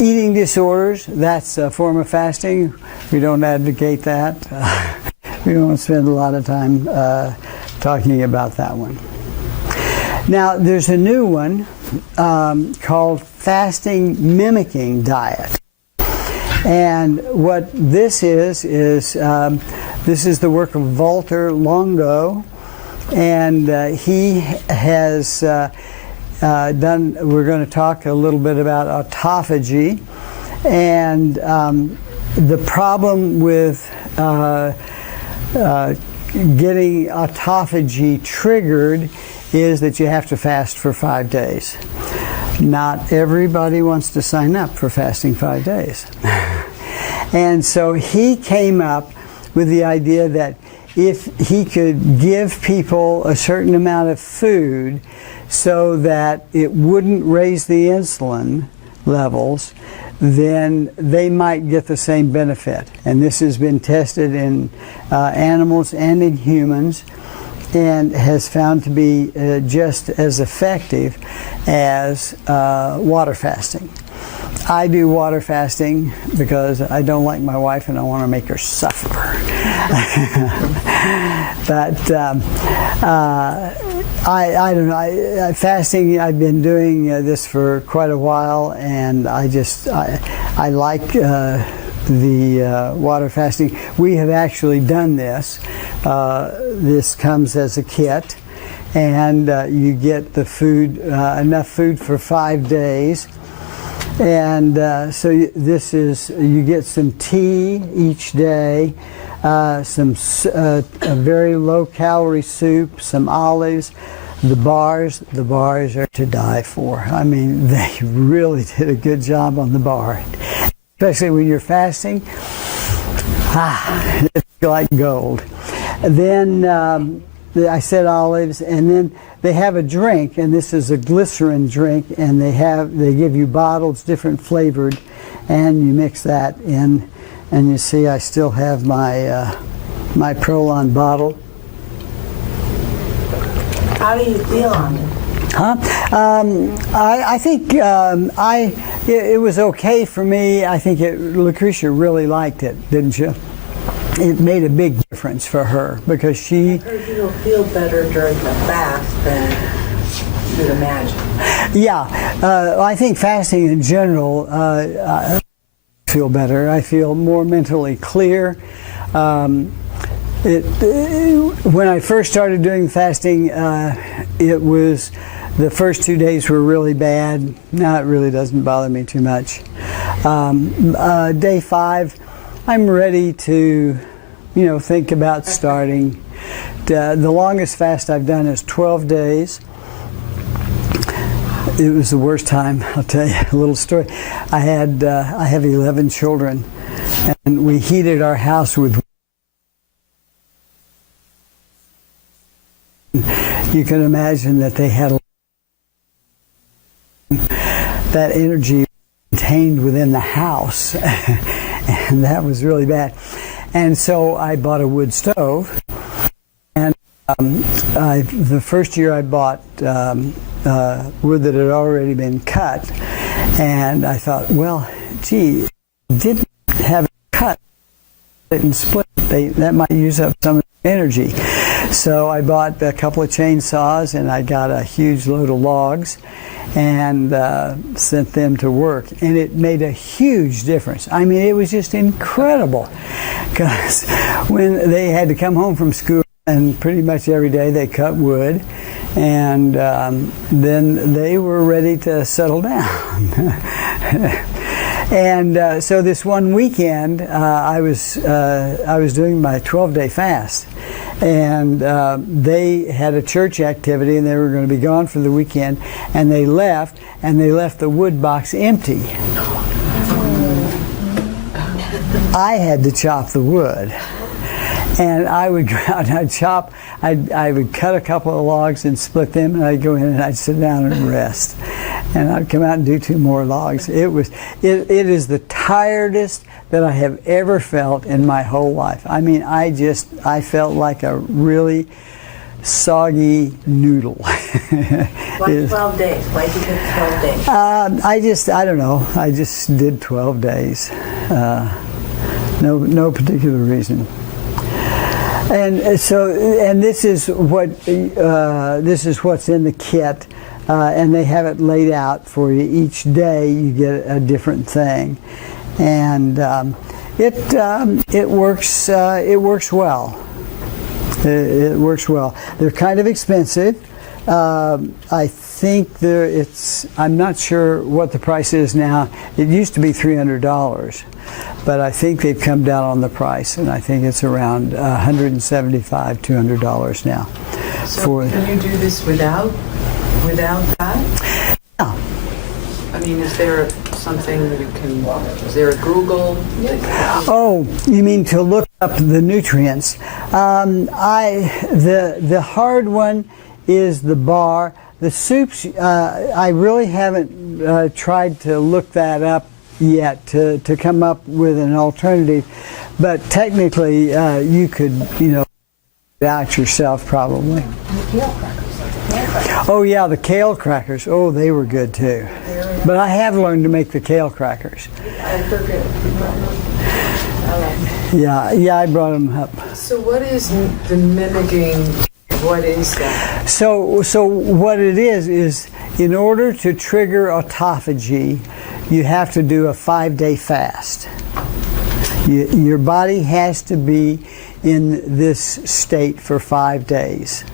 Eating disorders, that's a form of fasting. We don't advocate that. We don't spend a lot of time talking about that one. Now, there's a new one called fasting mimicking diet. And what this is this is the work of Walter Longo, and he has done, we're going to talk a little bit about autophagy, and the problem with getting autophagy triggered is that you have to fast for 5 days. Not everybody wants to sign up for fasting 5 days. And so he came up with the idea that if he could give people a certain amount of food so that it wouldn't raise the insulin levels, then they might get the same benefit. And this has been tested in animals and in humans, and has found to be just as effective as water fasting. I do water fasting because I don't like my wife and I want to make her suffer. But I don't know. Fasting, I've been doing this for quite a while, and I like the water fasting. We have actually done this. This comes as a kit, and you get the food, enough food for 5 days. And so this is, you get some tea each day, some a very low calorie soup, some olives. The bars are to die for. I mean, they really did a good job on the bar, especially when you're fasting. It's like gold. Then I said olives, and then they have a drink, and this is a glycerin drink, and they give you bottles, different flavored, and you mix that in, and you see I still have my my Prolon bottle. How do you feel on it? I think it was okay for me. I think Lucretia really liked it, didn't you? It made a big difference for her because she... I heard you'll feel better during the fast than you'd imagine. Yeah, I think fasting in general, I feel better. I feel more mentally clear. When I first started doing fasting, it was... The first 2 days were really bad. Now it really doesn't bother me too much. Day 5, I'm ready to, think about starting. The longest fast I've done is 12 days. It was the worst time. I'll tell you a little story. I have 11 children, and we heated our house with. You can imagine that they had that energy contained within the house, and that was really bad. And so I bought a wood stove, and the first year I bought wood that had already been cut, and I thought, well, gee, didn't have it cut and split. That might use up some of the energy. So I bought a couple of chainsaws, and I got a huge load of logs and sent them to work. And it made a huge difference. I mean, it was just incredible. Because when they had to come home from school, and pretty much every day they cut wood, and then they were ready to settle down. And so this one weekend, I was doing my 12-day fast, and they had a church activity, and they were going to be gone for the weekend, and they left the wood box empty. I had to chop the wood, and I would go out and I would cut a couple of logs and split them, and I'd go in and I'd sit down and rest, and I'd come out and do 2 more logs. It is the tiredest that I have ever felt in my whole life. I mean, I felt like a really soggy noodle. Why 12 days? Why did you pick 12 days? I don't know. I just did 12 days. No particular reason. And so, and this is what's in the kit, and they have it laid out for you. Each day you get a different thing, and it works. It works well. It works well. They're kind of expensive. I think I'm not sure what the price is now. It used to be $300, but I think they've come down on the price, and I think it's around $175, $200 now. So can you do this without that? Yeah. I mean, is there something you can? Is there a Google? Oh, you mean to look up the nutrients? The hard one is the bar. The soups, I really haven't tried to look that up yet to come up with an alternative, but technically you could, it out yourself probably. Oh yeah, the kale crackers. Oh, they were good too. But I have learned to make the kale crackers. Yeah, I brought them up. So what is the mimicking? What is that? So what it is in order to trigger autophagy, you have to do a 5-day fast. Your body has to be in this state for 5 days.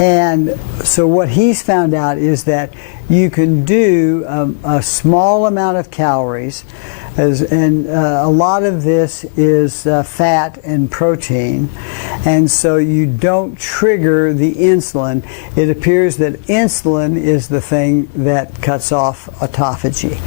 And so what he's found out is that you can do a small amount of calories, and a lot of this is fat and protein, and so you don't trigger the insulin. It appears that insulin is the thing that cuts off autophagy.